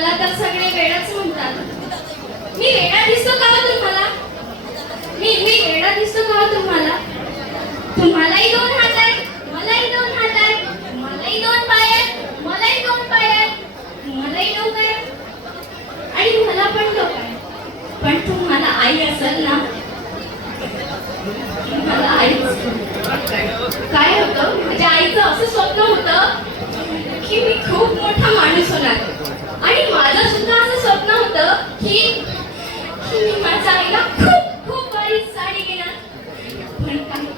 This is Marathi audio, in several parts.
मला तर सगळे वेळच म्हणतात. मी वेळा दिसतो का हो तुम्हाला? मी मी वेडा दिसतो का हो तुम्हाला? तुम्हालाही दोन हात आहेत मलाही दोन हात आहेत मलाही दोन पाय आहेत मलाही दोन पाय आहेत मलाही डोकं आणि मला पण डोकं आहे. पण तुम्हाला आई असेल ना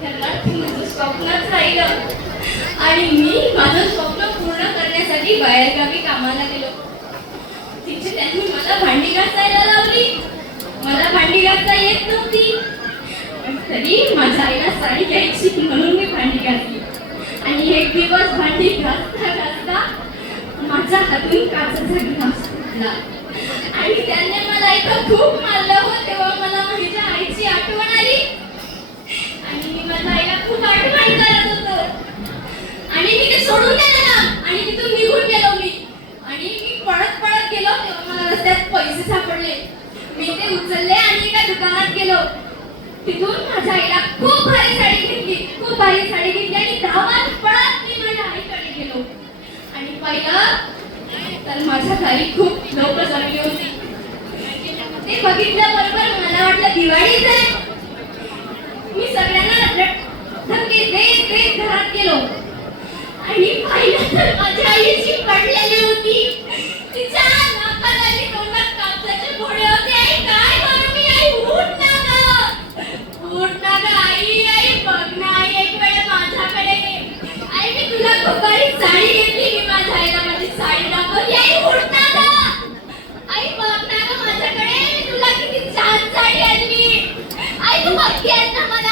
माझं स्वप्नच राहिलं. आणि मी माझं स्वप्न पूर्ण करण्यासाठी बाहेरगावी कामाला गेलो. तिथे त्यांनी मला भांडी घासायला लावली. मला भांडी घासता येत नव्हती. तरी माझ्या आईला साडी घ्यायची म्हणून मी भांडी घातली आणि एक दिवस भांडी घासता घासता माझ्या हातून काचाचा ग्लास फुटला आणि त्याने मला इथं खूप मारलं हो तेव्हा मला माहिती आईची आठवण आली आणि मी माझ्या आईला खूप आठवण करत होतो आणि मी ते सोडून दिलं ना. आणि तिथून निघून गेलो मी. आणि मी पळत पळत गेलो तेव्हा मला रस्त्यात पैसे सापडले. मी ते उचलले आणि एका दुकानात गेलो. तिथून माझ्या आईला खूप भारी साडी घेतली. खूप भारी साडी घेतली आणि धावत पळत मी माझ्या आईकडे गेलो. आणि पाहिलं तर माझ्या घरी खूप लोक जमली होती. ते बघितल्याबरोबर मला वाटलं दिवाळीच आहे. आणि पाहिलं माझ्या आईची पडलेली होती. तिच्या तोंडात कापसाचे फोडे होते. आई काय करू मी? आई उठ ना उठ ना आई आई बघ ना आई एक वेळ माझ्याकडे आई मी तुला साडी घेतली की माझ्या आईला माझी साडी दाखवली. आई उठ ना आई बघ ना माझ्याकडे मी तुला किती छान साडी आणली. आई तू बघती आहेस ना मला.